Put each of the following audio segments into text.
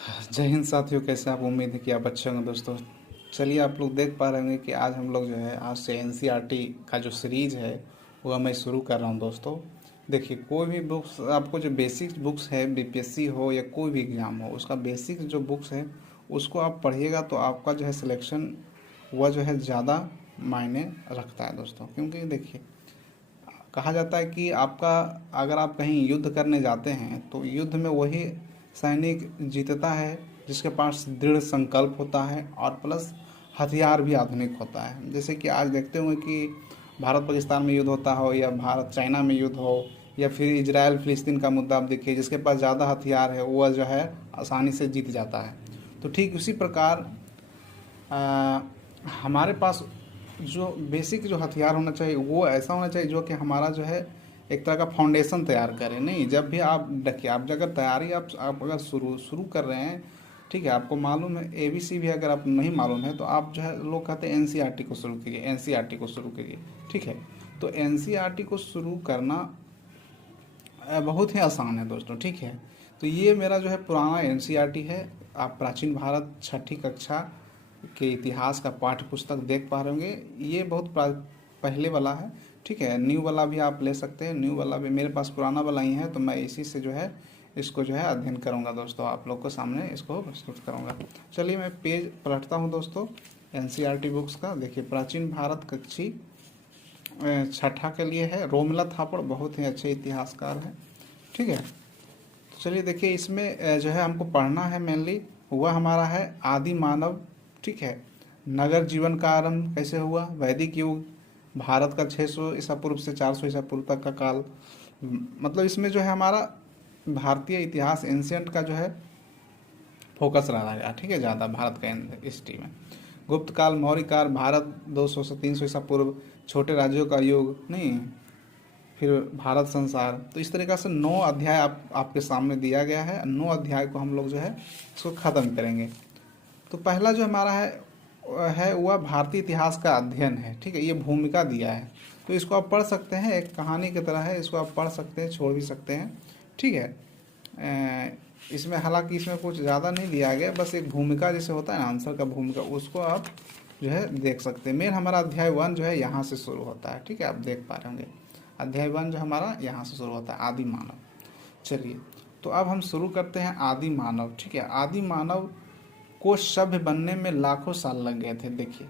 जय हिंद साथियों, कैसे आप? उम्मीद है कि आप अच्छे होंगे दोस्तों। चलिए, आप लोग देख पा रहे होंगे कि आज हम लोग जो है आज से एनसीईआरटी का जो सीरीज है वो मैं शुरू कर रहा हूं दोस्तों। देखिए, कोई भी बुक्स आपको जो बेसिक बुक्स है, बीपीएससी हो या कोई भी एग्ज़ाम हो, उसका बेसिक जो बुक्स है उसको आप पढ़िएगा तो आपका जो है सिलेक्शन वह जो है ज़्यादा मायने रखता है दोस्तों। क्योंकि देखिए, कहा जाता है कि आपका अगर आप कहीं युद्ध करने जाते हैं तो युद्ध में वही सैनिक जीतता है जिसके पास दृढ़ संकल्प होता है और प्लस हथियार भी आधुनिक होता है। जैसे कि आज देखते होंगे कि भारत पाकिस्तान में युद्ध होता हो या भारत चाइना में युद्ध हो या फिर इजराइल फिलिस्तीन का मुद्दा आप देखिए, जिसके पास ज़्यादा हथियार है वह जो है आसानी से जीत जाता है। तो ठीक उसी प्रकार आ, हमारे पास जो बेसिक जो हथियार होना चाहिए वो ऐसा होना चाहिए जो कि हमारा जो है एक तरह का फाउंडेशन तैयार करे। नहीं, जब भी आप देखिए, आप अगर तैयारी आप अगर शुरू शुरू कर रहे हैं, ठीक है, आपको मालूम है एबीसी भी अगर आप नहीं मालूम है तो आप जो है, लोग कहते हैं एनसीईआरटी को शुरू कीजिए, एनसीईआरटी को शुरू कीजिए। ठीक है, तो एनसीईआरटी को शुरू करना बहुत ही आसान है दोस्तों। ठीक है, तो ये मेरा जो है पुराना एनसीईआरटी है। आप प्राचीन भारत छठी कक्षा के इतिहास का पाठ्य पुस्तक देख पा रहे होंगे। ये बहुत पहले वाला है। ठीक है, न्यू वाला भी आप ले सकते हैं। न्यू वाला भी मेरे पास पुराना वाला ही है, तो मैं इसी से जो है इसको जो है अध्ययन करूंगा दोस्तों, आप लोग को सामने इसको प्रस्तुत करूंगा। चलिए, मैं पेज पलटता हूं दोस्तों एनसीईआरटी बुक्स का। देखिए, प्राचीन भारत कक्षी छठा के लिए है। रोमिला थापड़ बहुत ही अच्छे इतिहासकार हैं। ठीक है, तो चलिए देखिए, इसमें जो है हमको पढ़ना है मेनली वह हमारा है आदि मानव। ठीक है, नगर जीवन का आरंभ कैसे हुआ, वैदिक युग, भारत का 600 ईसा पूर्व से 400 ईसा पूर्व तक का काल। मतलब इसमें जो है हमारा भारतीय इतिहास एंशियंट का जो है फोकस रहेगा। ठीक है, ज़्यादा भारत का हिस्ट्री में। गुप्त काल, मौर्य काल, भारत 200 से 300 ईसा पूर्व, छोटे राज्यों का युग, नहीं, फिर भारत संसार। तो इस तरीक़ा से 9 अध्याय आपके सामने दिया गया है। 9 अध्याय को हम लोग जो है इसको ख़त्म करेंगे। तो पहला जो हमारा है वह भारतीय इतिहास का अध्ययन है। ठीक है, ये भूमिका दिया है, तो इसको आप पढ़ सकते हैं, एक कहानी की तरह है, इसको आप पढ़ सकते हैं, छोड़ भी सकते हैं। ठीक है, इसमें हालांकि इसमें कुछ ज़्यादा नहीं दिया गया, बस एक भूमिका जैसे होता है ना, आंसर का भूमिका, उसको आप जो है देख सकते हैं। मेन हमारा अध्याय 1 जो है यहाँ से शुरू होता है। ठीक है, आप देख पा रहे होंगे अध्याय 1 जो हमारा यहाँ से शुरू होता है, आदि मानव। चलिए, तो अब हम शुरू करते हैं आदि मानव। ठीक है, आदि मानव को सभ्य बनने में लाखों साल लग गए थे। देखिए,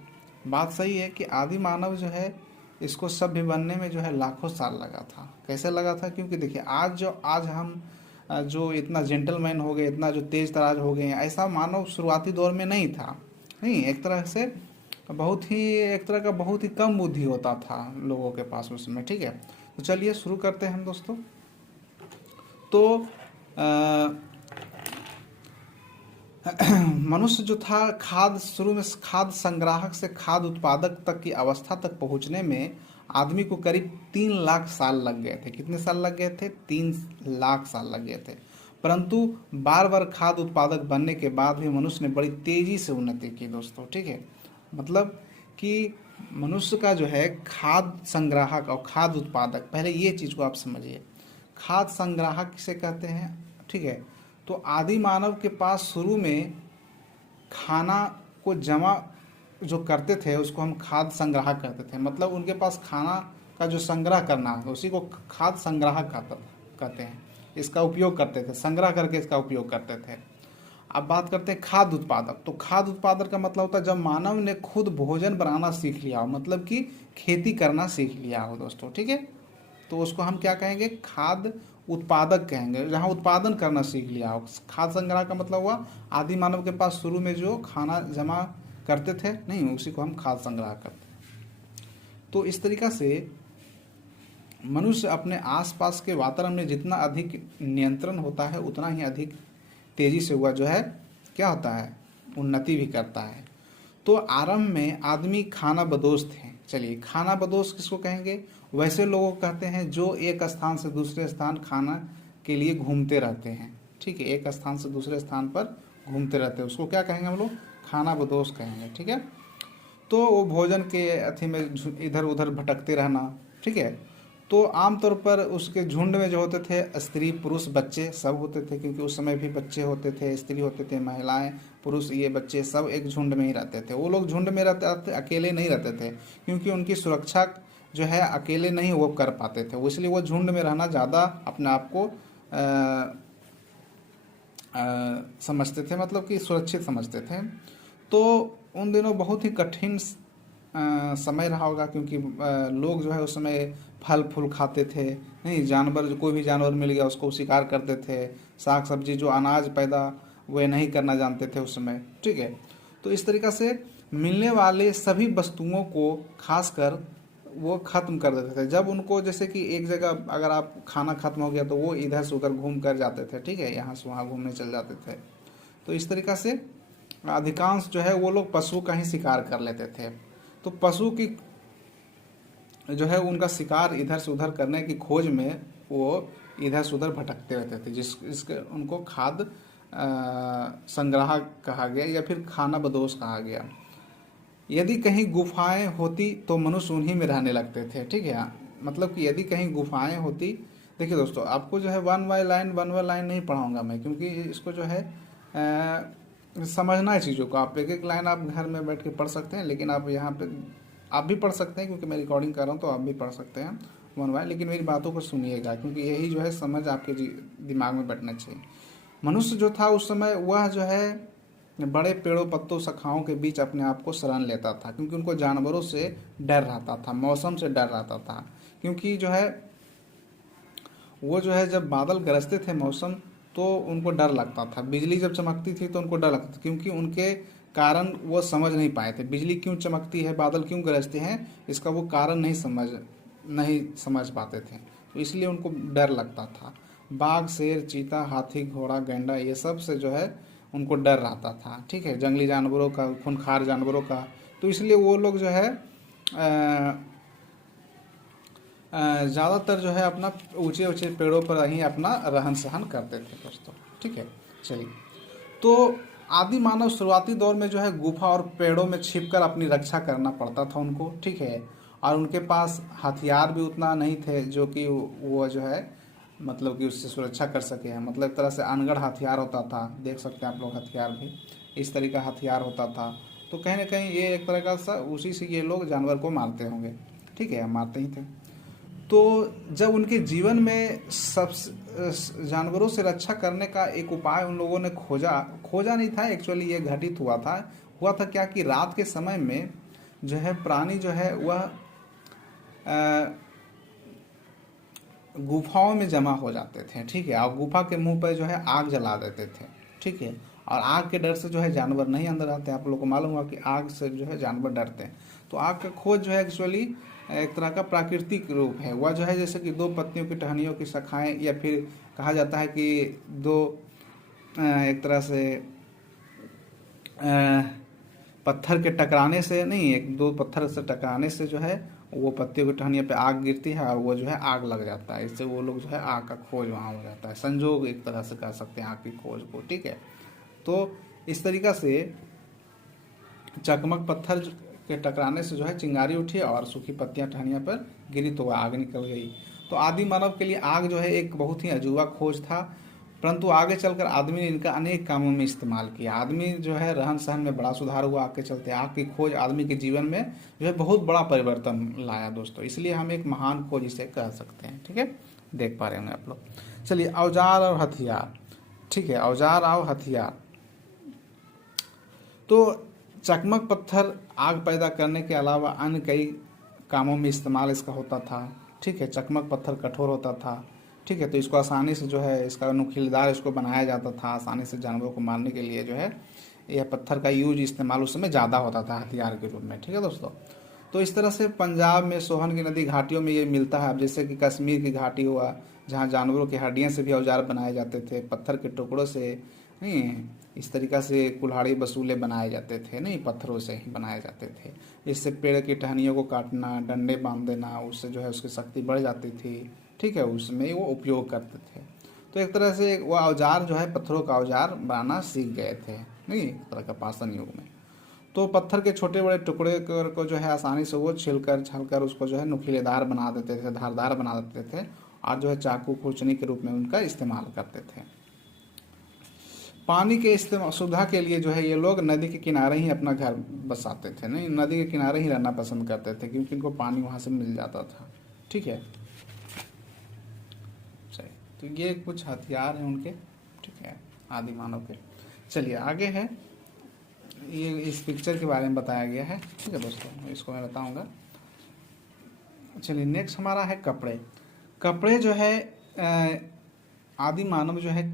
बात सही है कि आदि मानव जो है इसको सभ्य बनने में जो है लाखों साल लगा था। कैसे लगा था? क्योंकि देखिए, आज हम जो इतना जेंटलमैन हो गए, इतना जो तेज तराज हो गए हैं, ऐसा मानव शुरुआती दौर में नहीं था। नहीं, एक तरह से एक तरह का बहुत ही कम बुद्धि होता था लोगों के पास उस समय। ठीक है, तो चलिए शुरू करते हैं हम दोस्तों। तो मनुष्य जो था, शुरू में खाद्य संग्राहक से खाद्य उत्पादक तक की अवस्था तक पहुंचने में आदमी को करीब 3 लाख साल लग गए थे। कितने साल लग गए थे? 3 लाख साल लग गए थे। परंतु बार बार खाद्य उत्पादक बनने के बाद भी मनुष्य ने बड़ी तेजी से उन्नति की दोस्तों। ठीक है, मतलब कि मनुष्य का जो है खाद्य संग्राहक और खाद्य उत्पादक, पहले ये चीज़ को आप समझिए। खाद्य संग्राहक किसे कहते हैं? ठीक है, तो आदि मानव के पास शुरू में खाना को जमा जो करते थे उसको हम खाद्य संग्राहक कहते थे। मतलब उनके पास खाना का जो संग्रह करना है उसी को खाद्य संग्राहक कहते हैं। इसका उपयोग करते थे, संग्रह करके इसका उपयोग करते थे। अब बात करते हैं खाद्य उत्पादक। तो खाद्य उत्पादक का मतलब होता है जब मानव ने खुद भोजन बनाना सीख लिया हो, मतलब कि खेती करना सीख लिया हो दोस्तों। ठीक है, तो उसको हम क्या कहेंगे? खाद्य उत्पादक कहेंगे, जहाँ उत्पादन करना सीख लिया हो। खाद्य संग्रह का मतलब हुआ आदि मानव के पास शुरू में जो खाना जमा करते थे, नहीं, उसी को हम खाद्य संग्रह करते हैं। तो इस तरीक़ा से मनुष्य अपने आसपास के वातावरण में जितना अधिक नियंत्रण होता है उतना ही अधिक तेजी से हुआ जो है क्या होता है, उन्नति भी करता है। तो आरंभ में आदमी खाना बदोश थे। चलिए, खाना बदोश किसको कहेंगे? वैसे लोगों को कहते हैं जो एक स्थान से दूसरे स्थान खाना के लिए घूमते रहते हैं। ठीक है, एक स्थान से दूसरे स्थान पर घूमते रहते हैं, उसको क्या कहेंगे हम लोग? खाना बदोश कहेंगे। ठीक है, तो वो भोजन के अथी में इधर उधर भटकते रहना। ठीक है, तो आमतौर पर उसके झुंड में जो होते थे स्त्री पुरुष बच्चे सब होते थे, क्योंकि उस समय भी बच्चे होते थे, स्त्री होते थे, महिलाएं, पुरुष, ये बच्चे सब एक झुंड में ही रहते थे। वो लोग झुंड में रहते थे, अकेले नहीं रहते थे, क्योंकि उनकी सुरक्षा जो है अकेले नहीं वो कर पाते थे, वो इसलिए वो झुंड में रहना ज़्यादा अपने आप को समझते थे, मतलब कि सुरक्षित समझते थे। तो उन दिनों बहुत ही कठिन समय रहा होगा, क्योंकि लोग जो है उस समय फल फूल खाते थे, नहीं जानवर, जो कोई भी जानवर मिल गया उसको शिकार करते थे, साग सब्जी जो अनाज पैदा वे नहीं करना जानते थे उस समय, ठीक है। तो इस तरीक़ा से मिलने वाले सभी वस्तुओं को खासकर वो ख़त्म कर देते थे। जब उनको जैसे कि एक जगह अगर आप खाना ख़त्म हो गया तो वो इधर से उधर घूम कर जाते थे, ठीक है, यहाँ से वहाँ घूमने चल जाते थे। तो इस तरीक़ा से अधिकांश जो है वो लोग पशु का ही शिकार कर लेते थे। तो पशु की जो है उनका शिकार इधर से उधर करने की खोज में वो इधर से उधर भटकते रहते थे, इसके उनको खाद्य संग्रह कहा गया या फिर खाना बदोश कहा गया। यदि कहीं गुफाएं होती तो मनुष्य उन्हीं में रहने लगते थे, ठीक है। मतलब कि यदि कहीं गुफाएं होती, देखिए दोस्तों आपको जो है वन बाय लाइन नहीं पढ़ाऊंगा मैं, क्योंकि इसको जो है समझना है चीज़ों को। आप एक एक लाइन आप घर में बैठ के पढ़ सकते हैं, लेकिन आप यहाँ पे आप भी पढ़ सकते हैं, क्योंकि मैं रिकॉर्डिंग कर रहा हूँ तो आप भी पढ़ सकते हैं वन बाय, लेकिन मेरी बातों को सुनिएगा, क्योंकि यही जो है समझ आपके दिमाग में बैठना चाहिए। मनुष्य जो था उस समय वह जो है बड़े पेड़ों पत्तों शाखाओं के बीच अपने आप को शरण लेता था, क्योंकि उनको जानवरों से डर रहता था, मौसम से डर रहता था, क्योंकि जो है वो जो है जब बादल गरजते थे मौसम तो उनको डर लगता था, बिजली जब चमकती थी तो उनको डर लगता था, क्योंकि उनके कारण वो समझ नहीं पाए थे बिजली क्यों चमकती है, बादल क्यों गरजते हैं, इसका वो कारण नहीं समझ पाते थे, तो इसलिए उनको डर लगता था। बाघ, शेर, चीता, हाथी, घोड़ा, गैंडा, ये सब से जो है उनको डर रहता था, ठीक है, जंगली जानवरों का, खूंखार जानवरों का। तो इसलिए वो लोग जो है ज़्यादातर जो है अपना ऊंचे ऊंचे पेड़ों पर ही अपना रहन सहन करते थे दोस्तों, ठीक है। चलिए, तो आदि मानव शुरुआती दौर में जो है गुफा और पेड़ों में छिपकर अपनी रक्षा करना पड़ता था उनको, ठीक है, और उनके पास हथियार भी उतना नहीं थे जो कि वो जो है मतलब कि उससे सुरक्षा कर सके हैं, मतलब एक तरह से अनगढ़ हथियार होता था, देख सकते हैं आप लोग हथियार भी इस तरीके का हथियार होता था। तो कहीं ना कहीं ये एक तरह का सा उसी से ये लोग जानवर को मारते होंगे, ठीक है, मारते ही थे। तो जब उनके जीवन में सब जानवरों से रक्षा करने का एक उपाय उन लोगों ने खोजा नहीं था, एक्चुअली ये घटित हुआ था क्या कि रात के समय में जो है प्राणी जो है वह गुफाओं में जमा हो जाते थे, ठीक है, और गुफा के मुंह पर जो है आग जला देते थे, ठीक है, और आग के डर से जो है जानवर नहीं अंदर आते। आप लोगों को मालूम होगा कि आग से जो है जानवर डरते हैं। तो आग का खोज जो है एक्चुअली एक तरह का प्राकृतिक रूप है, वह जो है जैसे कि दो पत्तियों की टहनियों की शाखाएं, या फिर कहा जाता है कि दो एक तरह से पत्थर के टकराने से नहीं, एक दो पत्थर से टकराने से जो है वो पत्तियों की टहनियों पे आग गिरती है और वो जो है आग लग जाता है, इससे वो लोग जो है आग का खोज वहाँ हो जाता है, संजोग एक तरह से कह सकते हैं आग की खोज को, ठीक है। तो इस तरीक़ा से चकमक पत्थर के टकराने से जो है चिंगारी उठी और सूखी पत्तियां टहनियाँ पर गिरी तो आग निकल गई। तो आदि मानव के लिए आग जो है एक बहुत ही अजूबा खोज था, परंतु आगे चलकर आदमी ने इनका अनेक कामों में इस्तेमाल किया। आदमी जो है रहन सहन में बड़ा सुधार हुआ आग के चलते। आग की खोज आदमी के जीवन में जो है बहुत बड़ा परिवर्तन लाया दोस्तों, इसलिए हम एक महान खोज इसे कह सकते हैं, ठीक है, देख पा रहे होंगे आप लोग। चलिए, औजार और हथियार, ठीक है, औजार और हथियार। तो चकमक पत्थर आग पैदा करने के अलावा अन्य कई कामों में इस्तेमाल इसका होता था, ठीक है। चकमक पत्थर कठोर होता था, ठीक है, तो इसको आसानी से जो है इसका नुकीलेदार इसको बनाया जाता था, आसानी से जानवरों को मारने के लिए जो है यह पत्थर का यूज इस्तेमाल उस समय ज़्यादा होता था हथियार के रूप में, ठीक है दोस्तों। तो इस तरह से पंजाब में सोहन की नदी घाटियों में ये मिलता है। अब जैसे कि कश्मीर की घाटी हुआ, जहाँ जानवरों की हड्डियाँ से भी औजार बनाए जाते थे, पत्थर के टुकड़ों से नहीं, इस तरीक़ा से कुल्हाड़ी बसूले बनाए जाते थे, नहीं, पत्थरों से ही बनाए जाते थे। इससे पेड़ की टहनियों को काटना, डंडे बांध देना, उससे जो है उसकी शक्ति बढ़ जाती थी, ठीक है, उसमें वो उपयोग करते थे। तो एक तरह से वो औजार जो है पत्थरों का औजार बनाना सीख गए थे, नहीं, एक तरह का पाषाण युग में। तो पत्थर के छोटे बड़े टुकड़े को जो है आसानी से वो छिलकर छालकर उसको जो है नुकीलेदार बना देते थे, धारदार बना देते थे, और जो है चाकू खुरचनी के रूप में उनका इस्तेमाल करते थे। पानी के इस्तेमाल सुविधा के लिए जो है ये लोग नदी के किनारे ही अपना घर बसाते थे, नहीं, नदी के किनारे ही रहना पसंद करते थे, क्योंकि इनको पानी वहाँ से मिल जाता था। ठीक है, सही। तो ये कुछ हथियार हैं उनके, ठीक है, आदि मानव के। चलिए आगे है, ये इस पिक्चर के बारे में बताया गया है। ठीक है दोस्तों, इसको मैं बताऊंगा। चलिए नेक्स्ट हमारा है कपड़े। कपड़े जो है आदि मानव जो है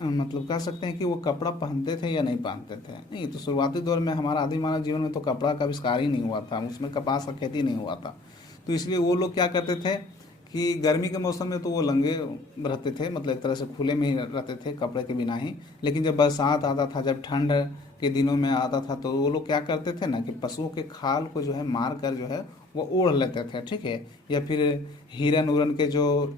मतलब कह सकते हैं कि वो कपड़ा पहनते थे या नहीं पहनते थे। नहीं, तो शुरुआती दौर में हमारा आदि मानव जीवन में तो कपड़ा का आविष्कार ही नहीं हुआ था, उसमें कपास का खेती नहीं हुआ था। तो इसलिए वो लोग क्या करते थे कि गर्मी के मौसम में तो वो लंगे रहते थे, मतलब एक तरह से खुले में ही रहते थे कपड़े के बिना ही। लेकिन जब बरसात आता था, जब ठंड के दिनों में आता था, तो वो लोग क्या करते थे ना कि पशुओं के खाल को जो है मार कर जो है वो ओढ़ लेते थे। ठीक है, या फिर हिरन उरन के जो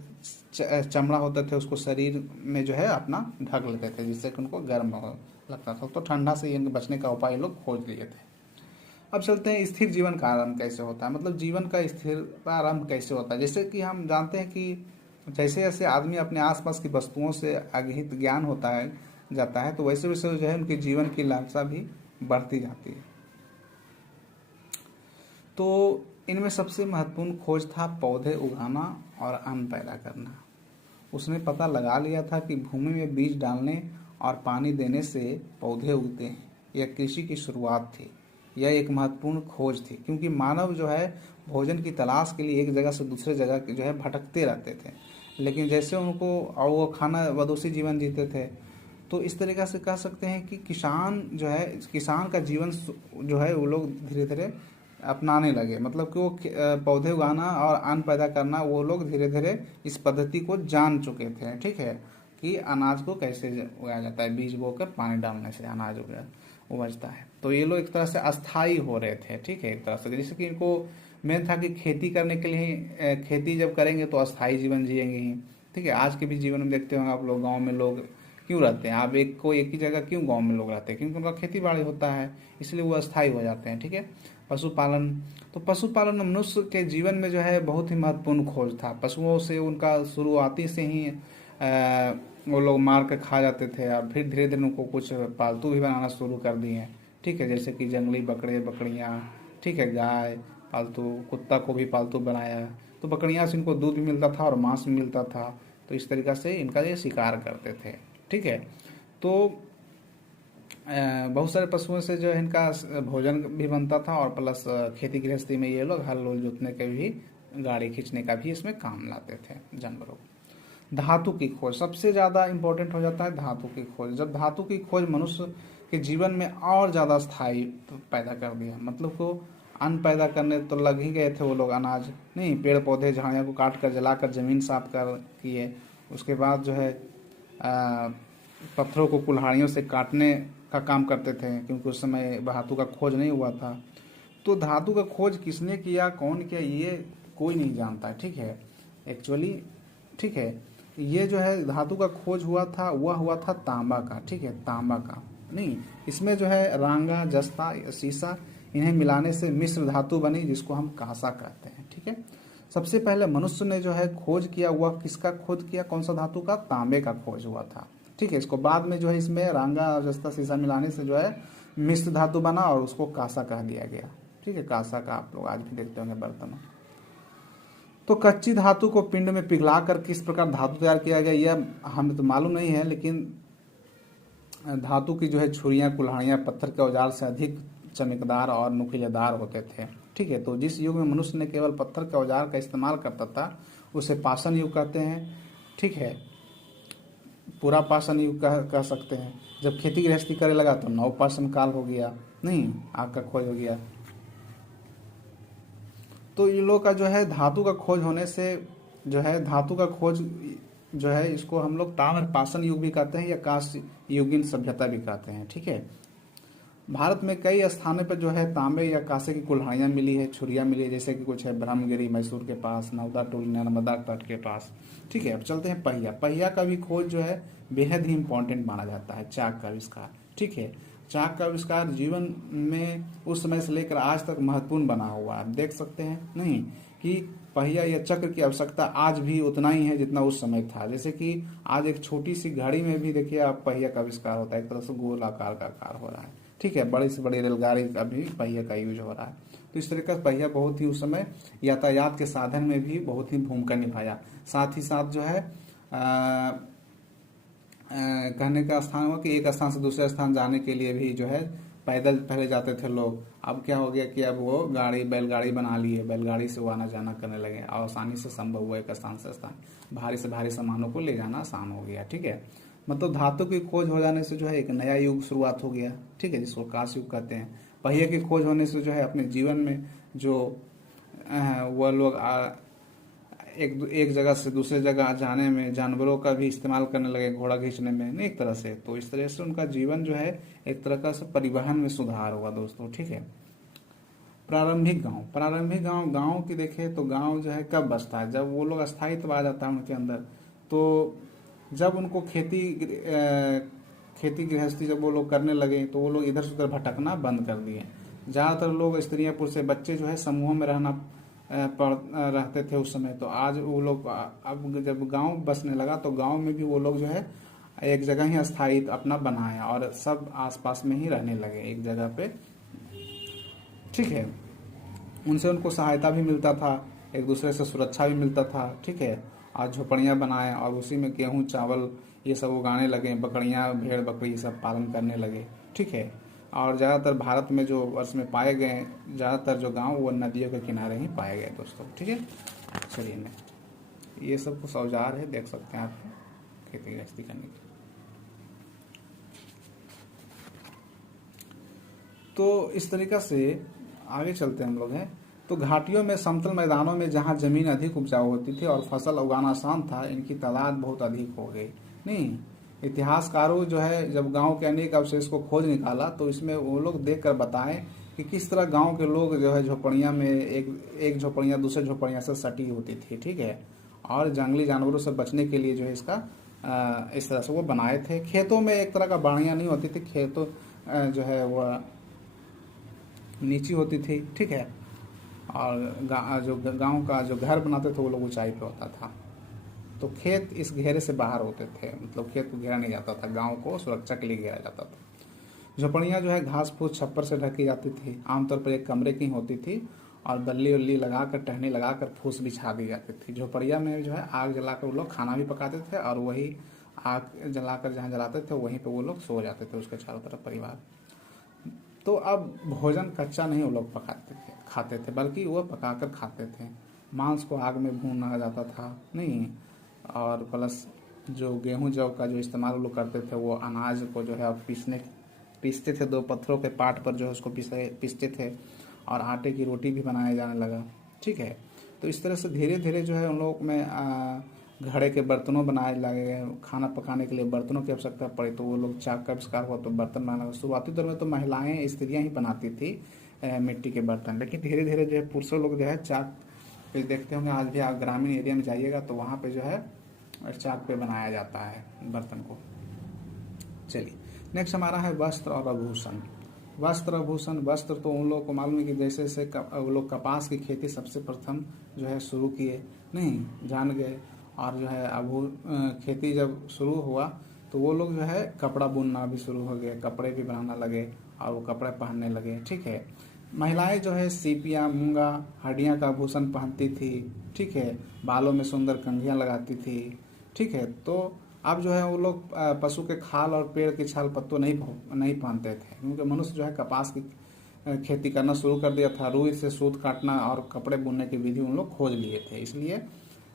चमड़ा होते थे उसको शरीर में जो है अपना ढक लेते थे, जिससे कि उनको गर्म लगता था। तो ठंडा से इनके बचने का उपाय लोग खोज लिए थे। अब चलते हैं स्थिर जीवन का आरंभ कैसे होता है, मतलब जीवन का स्थिर आरंभ कैसे होता है। जैसे कि हम जानते हैं कि जैसे जैसे आदमी अपने आसपास की वस्तुओं से अगहित ज्ञान होता है जाता है, तो वैसे वैसे जो है उनके जीवन की लालसा भी बढ़ती जाती है। तो इनमें सबसे महत्वपूर्ण खोज था पौधे उगाना और अन्न पैदा करना। उसने पता लगा लिया था कि भूमि में बीज डालने और पानी देने से पौधे उगते हैं। यह कृषि की शुरुआत थी। यह एक महत्वपूर्ण खोज थी, क्योंकि मानव जो है भोजन की तलाश के लिए एक जगह से दूसरे जगह जो है भटकते रहते थे। लेकिन जैसे उनको और वो खाना बदोशी जीवन जीते थे, तो इस तरीक़े से कह सकते हैं कि किसान जो है, किसान का जीवन जो है वो लोग धीरे धीरे अपनाने लगे। मतलब कि वो पौधे उगाना और अन्न पैदा करना वो लोग धीरे धीरे इस पद्धति को जान चुके थे। ठीक है, कि अनाज को कैसे उगाया जाता है, बीज बोकर पानी डालने से अनाज उपजता है। तो ये लोग एक तरह से अस्थाई हो रहे थे। ठीक है, एक तरह से जैसे कि इनको मेन था कि खेती करने के लिए, खेती जब करेंगे तो अस्थाई जीवन जिएंगे ही। ठीक है, आज के भी जीवन में देखते होंगे आप लोग, गाँव में लोग क्यों रहते हैं, आप एक ही जगह क्यों गांव में लोग रहते हैं, क्योंकि उनका खेती बाड़ी होता है, इसलिए वो अस्थायी हो जाते हैं। ठीक है, पशुपालन। तो पशुपालन मनुष्य के जीवन में जो है बहुत ही महत्वपूर्ण खोज था। पशुओं से उनका शुरुआती से ही वो लोग मार कर खा जाते थे, और फिर धीरे धीरे उनको कुछ पालतू भी बनाना शुरू कर दिए। ठीक है, जैसे कि जंगली बकरे बकरियाँ, ठीक है, गाय पालतू, कुत्ता को भी पालतू बनाया। तो बकरियाँ से इनको दूध भी मिलता था और मांस भी मिलता था। तो इस तरीक़ा से इनका ये शिकार करते थे। ठीक है, तो बहुत सारे पशुओं से जो है इनका भोजन भी बनता था, और प्लस खेती गृहस्थी में ये लोग हल वल जोतने के भी, गाड़ी खींचने का भी इसमें काम लाते थे जानवरों को। धातु की खोज सबसे ज़्यादा इम्पोर्टेंट हो जाता है, धातु की खोज। जब धातु की खोज मनुष्य के जीवन में और ज़्यादा स्थायी पैदा कर दिया, मतलब को अन्न पैदा करने तो लग ही गए थे वो लोग, अनाज नहीं, पेड़ पौधे झाड़ियों को काट कर जलाकर ज़मीन साफ कर किए। उसके बाद जो है पत्थरों को कुल्हाड़ियों से काटने का काम करते थे, क्योंकि उस समय धातु का खोज नहीं हुआ था। तो धातु का खोज किसने किया, कौन किया, ये कोई नहीं जानता। ठीक है, एक्चुअली, ठीक है, ये जो है धातु का खोज हुआ था, वह हुआ था तांबा का। ठीक है, तांबा का नहीं, इसमें जो है रांगा, जस्ता, सीसा, इन्हें मिलाने से मिश्र धातु बनी, जिसको हम कांसा कहते हैं। ठीक है, सबसे पहले मनुष्य ने जो है खोज किया, वह किसका खोज किया, कौन सा धातु का, तांबे का खोज हुआ था। ठीक है, इसको बाद में जो है इसमें रांगा और जस्ता सीसा मिलाने से जो है मिश्र धातु बना, और उसको कांसा कह दिया गया। ठीक है, कांसा का आप लोग आज भी देखते होंगे बर्तन में। तो कच्ची धातु को पिंड में पिघलाकर किस प्रकार धातु तैयार किया गया, यह हमें तो मालूम नहीं है, लेकिन धातु की जो है छुरियाँ, कुल्हाड़ियाँ पत्थर के औजार से अधिक चमकदार और नुकीलेदार होते थे। ठीक है, तो जिस युग में मनुष्य ने केवल पत्थर के औजार का इस्तेमाल करता था, उसे पाषाण युग कहते हैं। ठीक है, पूरा पाषाण युग कह सकते हैं। जब खेती गृहस्थी करे लगा तो नवपाषाण काल हो गया, नहीं, आग का खोज हो गया। तो इन लोग का जो है धातु का खोज होने से जो है, धातु का खोज जो है इसको हम लोग ताम्र पाषाण युग भी कहते हैं, या कांस्य युगीन सभ्यता भी कहते हैं। ठीक है, भारत में कई स्थानों पर जो है तांबे या कांसे की कुल्हाड़ियाँ मिली है, छुरियाँ मिली है, जैसे कि कुछ है ब्रह्मगिरी मैसूर के पास, नवदा टोली नर्मदा तट के पास। ठीक है, अब चलते हैं पहिया। पहिया का भी खोज जो है बेहद ही इम्पोर्टेंट माना जाता है, चाक का आविष्कार। ठीक है, चाक का आविष्कार जीवन में उस समय से लेकर आज तक महत्वपूर्ण बना हुआ है। आप देख सकते हैं नहीं कि पहिया या चक्र की आवश्यकता आज भी उतना ही है जितना उस समय था। जैसे कि आज एक छोटी सी घड़ी में भी देखिए आप पहिया का आविष्कार होता है, एक तरह से गोल आकार का आकार हो रहा है, ठीक है। बड़ी से बड़ी रेलगाड़ी का भी पहिया का यूज हो रहा है। तो इस तरीके से पहिया बहुत ही उस समय यातायात के साधन में भी बहुत ही भूमिका निभाया। साथ ही साथ जो है कहने का स्थान हुआ कि एक स्थान से दूसरे स्थान जाने के लिए भी जो है पैदल पहले जाते थे लोग। अब क्या हो गया कि अब वो गाड़ी बैलगाड़ी बना लिए, बैलगाड़ी से वो आना जाना करने लगे और आसानी से संभव हुआ एक स्थान से स्थान भारी से भारी सामानों को ले जाना आसान हो गया, ठीक है। मतलब धातु की खोज हो जाने से जो है एक नया युग शुरुआत हो गया, ठीक है, जिसको काश युग कहते हैं। पहिए की खोज होने से जो है अपने जीवन में जो वह लोग एक जगह से दूसरे जगह जाने में जानवरों का भी इस्तेमाल करने लगे, घोड़ा खींचने में, नहीं एक तरह से। तो इस तरह से उनका जीवन जो है एक तरह का से परिवहन में सुधार हुआ दोस्तों, ठीक है। प्रारंभिक गांव की देखें तो गांव जो है कब बसता है, जब वो लोग अस्थायित्व आ जाता है उनके अंदर। तो जब उनको खेती गृहस्थी जब वो लोग करने लगे तो वो लोग इधर से उधर भटकना बंद कर दिए। ज़्यादातर लोग स्त्रियां पुरुष से बच्चे जो है समूहों में रहते थे उस समय। तो आज वो लोग अब जब गांव बसने लगा तो गांव में भी वो लोग जो है एक जगह ही अस्थायी अपना बनाए और सब आसपास में ही रहने लगे एक जगह पे, ठीक है। उनसे उनको सहायता भी मिलता था, एक दूसरे से सुरक्षा भी मिलता था, ठीक है। आज झोपड़ियाँ बनाए और उसी में गेहूँ चावल ये सब उगाने लगे, बकरियाँ भेड़ बकरी ये सब पालन करने लगे, ठीक है। और ज़्यादातर भारत में जो वर्ष में पाए गए ज़्यादातर जो गांव वो नदियों के किनारे ही पाए गए दोस्तों, ठीक है। चलिए ये सब कुछ औजार है, देख सकते हैं आप खेती गृहस्थी करने की। तो इस तरीका से आगे चलते हम लोग हैं। तो घाटियों में समतल मैदानों में जहाँ जमीन अधिक उपजाऊ होती थी और फसल उगाना आसान था, इनकी तादाद बहुत अधिक हो गई। नहीं, इतिहासकारों जो है जब गांव के अनेक अवशेष को खोज निकाला तो इसमें वो लोग देख कर बताएं कि किस तरह गांव के लोग जो है झोपड़ियाँ में एक झोपड़ियाँ दूसरे झोपड़ियाँ से सटी होती थी, ठीक है। और जंगली जानवरों से बचने के लिए जो है इसका इस तरह से वो बनाए थे। खेतों में एक तरह का बाड़ियाँ नहीं होती थी, खेतों जो है वह नीची होती थी, ठीक है। और जो गांव का जो घर बनाते थे वो लोग ऊंचाई पे होता था। तो खेत इस घेरे से बाहर होते थे, मतलब खेत को घेरा नहीं जाता था, गांव को सुरक्षा के लिए घेरा जाता था। झोपड़ियाँ जो है घास फूस छप्पर से ढकी जाती थी, आमतौर पर एक कमरे की होती थी और बल्ली उल्ली लगाकर टहनी लगाकर फूस बिछा दी जाती थी। झोपड़िया में जो है आग जलाकर वो लोग खाना भी पकाते थे और वही आग जलाकर जहाँ जलाते थे वहीं पर वो लोग सो जाते थे उसके चारों तरफ परिवार। तो अब भोजन कच्चा नहीं वो लोग खाते थे, बल्कि वो पकाकर खाते थे। मांस को आग में भूना जाता था नहीं, और प्लस जो गेहूं जौ का जो इस्तेमाल वो लोग करते थे वो अनाज को जो है पीसते थे, दो पत्थरों के पाट पर जो है उसको पीसते थे और आटे की रोटी भी बनाया जाने लगा, ठीक है। तो इस तरह से धीरे धीरे जो है उन लोग में घड़े के बर्तनों बनाए लगे, खाना पकाने के लिए बर्तनों की आवश्यकता पड़ी तो वो लोग चाक का आविष्कार हुआ तो बर्तन बनाना। शुरुआती दौर में तो महिलाएं स्त्रियां ही बनाती थी मिट्टी के बर्तन, लेकिन धीरे धीरे जो है पुरुषों लोग जो है चाक पे देखते होंगे, आज भी आप ग्रामीण एरिया में जाइएगा तो वहाँ पे जो है चाक पे बनाया जाता है बर्तन को। चलिए नेक्स्ट हमारा है वस्त्र और आभूषण। वस्त्र तो उन लोगों को मालूम है कि जैसे से वो लोग कपास की खेती सबसे प्रथम जो है शुरू किए, नहीं जान गए, और जो है खेती जब शुरू हुआ तो वो लोग जो है कपड़ा बुनना भी शुरू हो गए, कपड़े भी बनाना लगे और वो कपड़े पहनने लगे, ठीक है। महिलाएं जो है सीपियाँ मूंगा हड्डियाँ का आभूषण पहनती थी, ठीक है, बालों में सुंदर कंघियाँ लगाती थी, ठीक है। तो अब जो है वो लोग पशु के खाल और पेड़ की छाल पत्तों नहीं पहनते थे, क्योंकि मनुष्य जो है कपास की खेती करना शुरू कर दिया था। रुई से सूत काटना और कपड़े बुनने की विधि उन लोग खोज लिए थे, इसलिए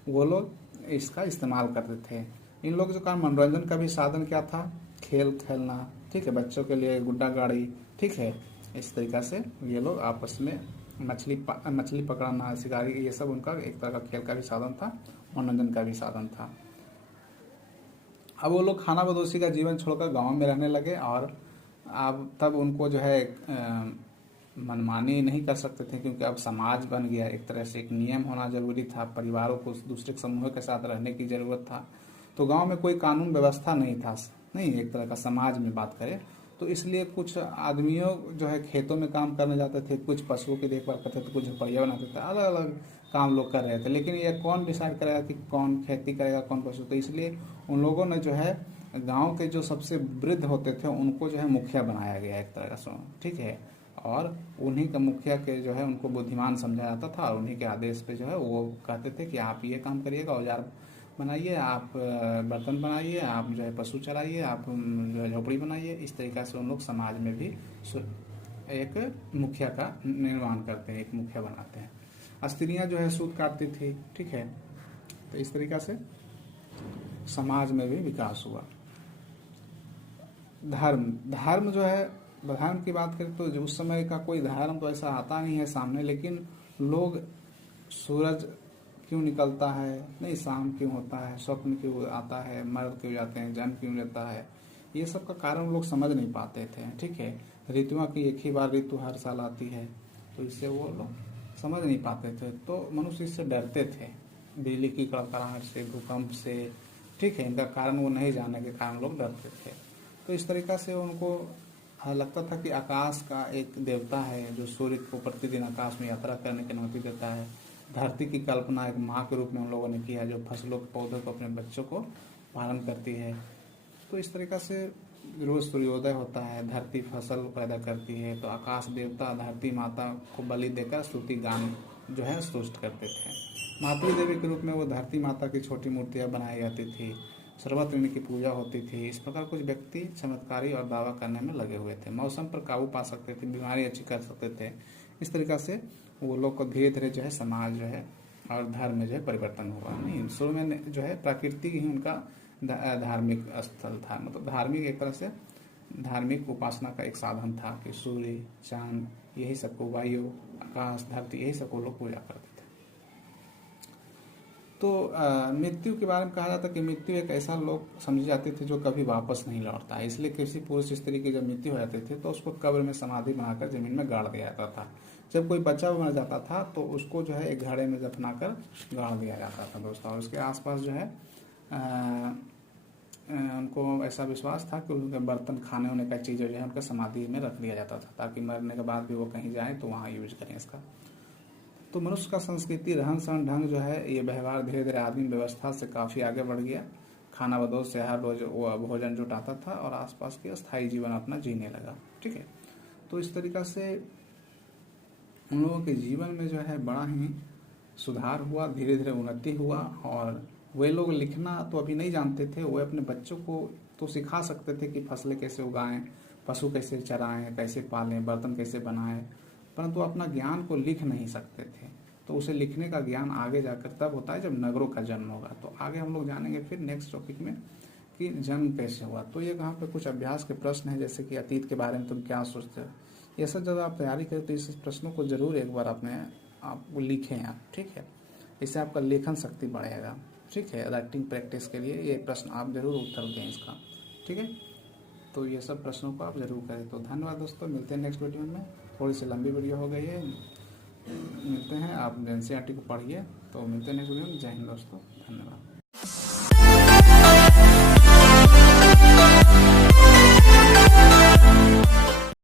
वो लोग इसका इस्तेमाल करते थे। इन लोग जो का मनोरंजन का भी साधन क्या था, खेल खेलना, ठीक है, बच्चों के लिए गुड्डा गाड़ी, ठीक है। इस तरीक़ा से ये लोग आपस में मछली पकड़ना, शिकारी, ये सब उनका एक तरह का खेल का भी साधन था, मनोरंजन का भी साधन था। अब वो लोग खाना बदोशी का जीवन छोड़कर गांव में रहने लगे और अब तब उनको जो है मनमानी नहीं कर सकते थे, क्योंकि अब समाज बन गया, एक तरह से एक नियम होना जरूरी था, परिवारों को दूसरे समूह के साथ रहने की ज़रूरत था। तो गांव में कोई कानून व्यवस्था नहीं था, नहीं एक तरह का समाज में बात करें तो इसलिए कुछ आदमियों जो है खेतों में काम करने जाते थे, कुछ पशुओं की देखभाल करते थे, कुछ झोपड़ियाँ बनाते थे, अलग अलग काम लोग कर रहे थे। लेकिन ये कौन डिसाइड करेगा कि कौन खेती करेगा कौन पशु, तो इसलिए उन लोगों ने जो है गांव के जो सबसे वृद्ध होते थे उनको जो है मुखिया बनाया गया एक तरह से, ठीक है। और उन्हीं का मुखिया के जो है उनको बुद्धिमान समझा जाता था, और उन्हीं के आदेश पे जो है वो कहते थे कि आप ये काम करिएगा, औजार बनाइए, आप बर्तन बनाइए, आप जो है पशु चलाइए, आप जो है झोपड़ी बनाइए। इस तरीक़ा से उन लोग समाज में भी एक मुखिया का निर्माण करते हैं, एक मुखिया बनाते हैं। स्त्रियाँ जो है सूत काटती थी, ठीक है। तो इस तरीक़ा से समाज में भी विकास हुआ। धर्म जो है, धर्म की बात करें तो जो उस समय का कोई धर्म तो ऐसा आता नहीं है सामने, लेकिन लोग सूरज क्यों निकलता है, नहीं शाम क्यों होता है, स्वप्न क्यों आता है, मर्द क्यों जाते हैं, जन्म क्यों लेता है, ये सब का कारण लोग समझ नहीं पाते थे, ठीक है। ऋतुओं की एक ही बार ऋतु हर साल आती है, तो इससे वो लोग समझ नहीं पाते थे। तो मनुष्य इससे डरते थे, बिजली की कड़कड़ाहट से, भूकंप से, ठीक है। इनका कारण वो नहीं जानने के कारण लोग डरते थे। तो इस तरीक़ा से उनको लगता था कि आकाश का एक देवता है जो सूर्य को प्रतिदिन आकाश में यात्रा करने की अनुमति देता है। धरती की कल्पना एक माँ के रूप में उन लोगों ने किया जो फसलों के पौधों को, अपने बच्चों को पालन करती है। तो इस तरीक़ा से रोज़ सूर्योदय होता है, धरती फसल पैदा करती है, तो आकाश देवता धरती माता को बलि देकर स्तुति गान जो है स्तुष्ट करते थे। मातृ देवी के रूप में वो धरती माता की छोटी मूर्तियाँ बनाई जाती थी, सर्वत्र इनकी पूजा होती थी। इस प्रकार कुछ व्यक्ति चमत्कारी और दावा करने में लगे हुए थे, मौसम पर काबू पा सकते थे, बीमारी अच्छी कर सकते थे। इस तरीक़ा से वो लोग को धीरे धीरे जो है समाज जो है और धर्म में जो है परिवर्तन हुआ। नहीं, शुरू में जो है प्रकृति ही उनका धार्मिक स्थल था, मतलब धार्मिक एक तरह से धार्मिक उपासना का एक साधन था कि सूर्य, चांद, यही सबको, वायु, आकाश, धरती, यही सबको लोग पूजा करते थे। तो मृत्यु के बारे में कहा जाता है कि मृत्यु एक ऐसा लोग समझे जाते थे जो कभी वापस नहीं लौटता है। इसलिए किसी पुरुष स्त्री की जब मृत्यु हो जाती थी तो उसको कब्र में समाधि बनाकर जमीन में गाड़ दिया जाता था। जब कोई बच्चा मर जाता था तो उसको जो है एक घड़े में दफनाकर गाड़ दिया जाता था दोस्तों। और उसके आसपास जो है उनको ऐसा विश्वास था कि उनके बर्तन, खाने होने का चीज़ जो है उनका समाधि में रख दिया जाता था, ताकि मरने के बाद भी वो कहीं जाए तो वहाँ यूज करें इसका। तो मनुष्य का संस्कृति, रहन सहन, ढंग जो है, ये व्यवहार धीरे धीरे आदिम व्यवस्था से काफ़ी आगे बढ़ गया। खाना बदोश से हर रोज वो भोजन जुटाता था और आसपास के स्थायी जीवन अपना जीने लगा, ठीक है। तो इस तरीक़ा से उन लोगों के जीवन में जो है बड़ा ही सुधार हुआ, धीरे धीरे उन्नति हुआ। और वे लोग लिखना तो अभी नहीं जानते थे, वे अपने बच्चों को तो सिखा सकते थे कि फसलें कैसे उगाएं, पशु कैसे चराएं, कैसे पालें, बर्तन कैसे बनाएं, परंतु अपना ज्ञान को लिख नहीं सकते थे। तो उसे लिखने का ज्ञान आगे जाकर तब होता है जब नगरों का जन्म होगा। तो आगे हम लोग जानेंगे फिर नेक्स्ट टॉपिक में कि जन्म कैसे हुआ। तो ये यहाँ पे कुछ अभ्यास के प्रश्न हैं, जैसे कि अतीत के बारे में तुम क्या सोचते हो। ये सब जब आप तैयारी करें तो इस प्रश्नों को जरूर एक बार आप लिखें आप, ठीक है। इससे आपका लेखन शक्ति बढ़ेगा, ठीक है। राइटिंग प्रैक्टिस के लिए ये प्रश्न आप जरूर उत्तर दें इसका, ठीक है। तो ये सब प्रश्नों को आप जरूर करें। तो धन्यवाद दोस्तों, मिलते हैं नेक्स्ट वीडियो में। थोड़ी सी लंबी वीडियो हो गई है, मिलते हैं। आप एनसीईआरटी को पढ़िए। तो मिलते हैं नेक्स्ट वीडियो में। जय हिंद दोस्तों, धन्यवाद।